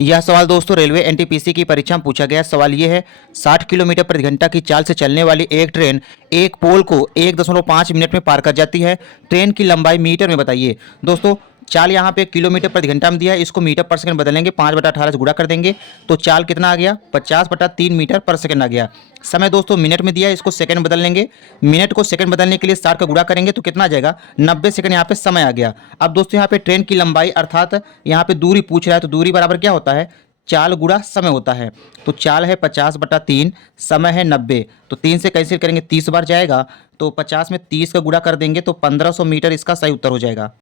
यह सवाल दोस्तों रेलवे एनटीपीसी की परीक्षा में पूछा गया। सवाल ये है, 60 किलोमीटर प्रति घंटा की चाल से चलने वाली एक ट्रेन एक पोल को 1.5 मिनट में पार कर जाती है। ट्रेन की लंबाई मीटर में बताइए। दोस्तों चाल यहाँ पे किलोमीटर प्रति घंटा में दिया है, इसको मीटर पर सेकंड बदलेंगे, 5/18 से गुणा कर देंगे तो चाल कितना आ गया, 50/3 मीटर पर सेकंड आ गया। समय दोस्तों मिनट में दिया है, इसको सेकंड बदल लेंगे। मिनट को सेकंड बदलने के लिए 60 का गुणा करेंगे तो कितना आ जाएगा, 90 सेकंड यहाँ पे समय आ गया। अब दोस्तों यहाँ पे ट्रेन की लंबाई अर्थात यहाँ पे दूरी पूछ रहा है, तो दूरी बराबर क्या होता है, चाल गुणा समय होता है। तो चाल है 50/3, समय है 90, तो 3 से कैंसिल करेंगे 30 बार जाएगा, तो 50 में 30 का गुणा कर देंगे तो 1500 मीटर इसका सही उत्तर हो जाएगा।